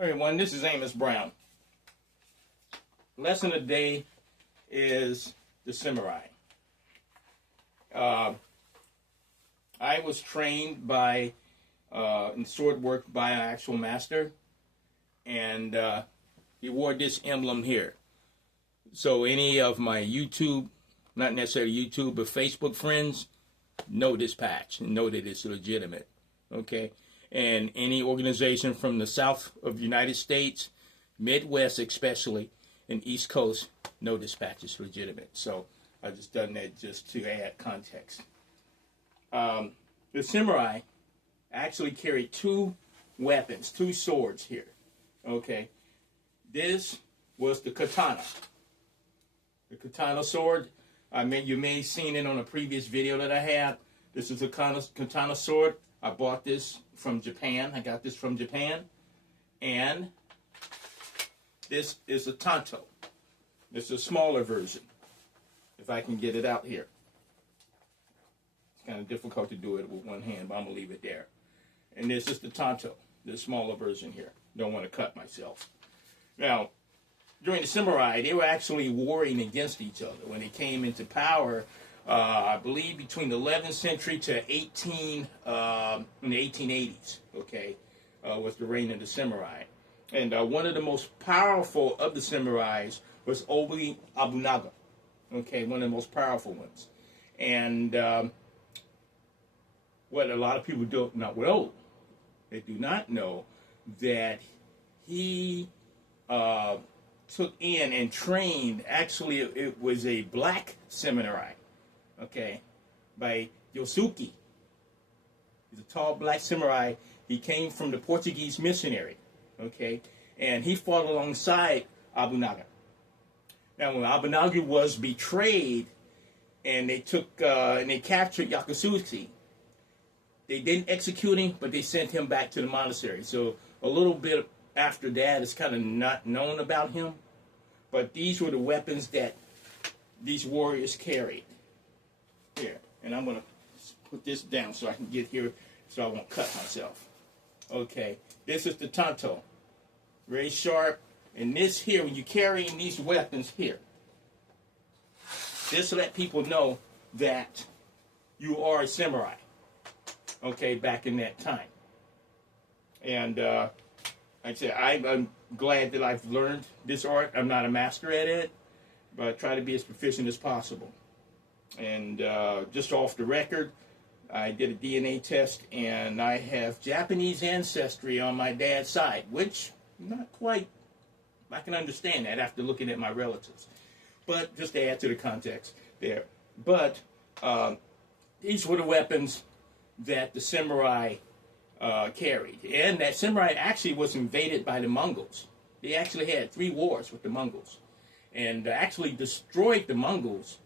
Everyone, this is Amos Brown. Lesson of the day is the samurai. I was trained by in sword work by an actual master, and he wore this emblem here. So any of my YouTube, not necessarily YouTube, but Facebook friends know this patch and know that it's legitimate. Okay? And any organization from the south of the United States, Midwest especially, and East Coast know this patch is legitimate. So I just done that just to add context. The samurai actually carried two weapons, two swords here. Okay, this was the katana. The katana sword. You may have seen it on a previous video that I had. This is a katana sword. I bought this from Japan. I got this from Japan. And this is a tanto. This is a smaller version. If I can get it out here. It's kind of difficult to do it with one hand, but I'm going to leave it there. And this is the tanto, the smaller version here. Don't want to cut myself. Now, during the samurai, they were actually warring against each other when they came into power. I believe between the 11th century to in the 1880s, okay, was the reign of the samurai. And one of the most powerful of the samurais was Oda Nobunaga, okay, one of the most powerful ones. And what a lot of people do not know, they do not know that he took in and trained, actually it was a black samurai, okay, by Yosuke. He's a tall black samurai. He came from the Portuguese missionary, okay, and he fought alongside Nobunaga. Now, when Nobunaga was betrayed, and they captured Yakusuke, they didn't execute him, but they sent him back to the monastery. So a little bit after that, it's kind of not known about him, but these were the weapons that these warriors carried. Here, and I'm going to put this down so I can get here so I won't cut myself. Okay, this is the tanto. Very sharp. And this here, when you're carrying these weapons here, this let people know that you are a samurai. Okay, back in that time. And like I said, I'm glad that I've learned this art. I'm not a master at it, but I try to be as proficient as possible. And just off the record, I did a DNA test, and I have Japanese ancestry on my dad's side, which not quite, I can understand that after looking at my relatives. But just to add to the context there. But these were the weapons that the samurai carried. And that samurai actually was invaded by the Mongols. They actually had 3 wars with the Mongols. And actually destroyed the Mongols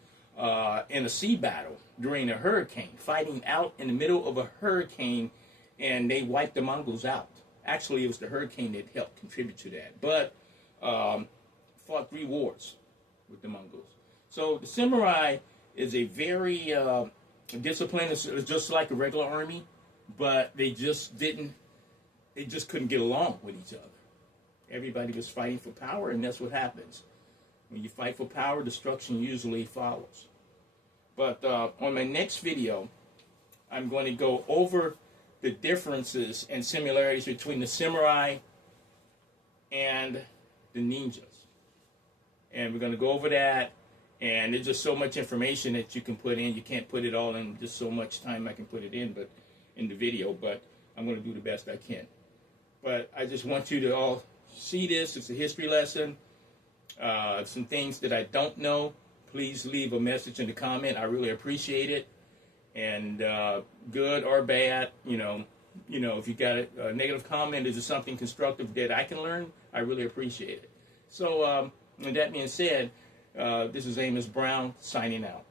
in a sea battle during a hurricane, fighting out in the middle of a hurricane, and they wiped the Mongols out. Actually, it was the hurricane that helped contribute to that. But fought 3 wars with the Mongols. So the samurai is a very disciplined. It's just like a regular army, but they just couldn't get along with each other. Everybody was fighting for power, and that's what happens. When you fight for power, destruction usually follows. But on my next video, I'm going to go over the differences and similarities between the samurai and the ninjas. And we're going to go over that. And there's just so much information that you can put in. You can't put it all in just so much time I can put it in, but in the video. But I'm going to do the best I can. But I just want you to all see this. It's a history lesson. Some things that I don't know, please leave a message in the comment. I really appreciate it. And good or bad, you know, if you got a negative comment, is it something constructive that I can learn? I really appreciate it. So, with that being said, this is Amos Brown signing out.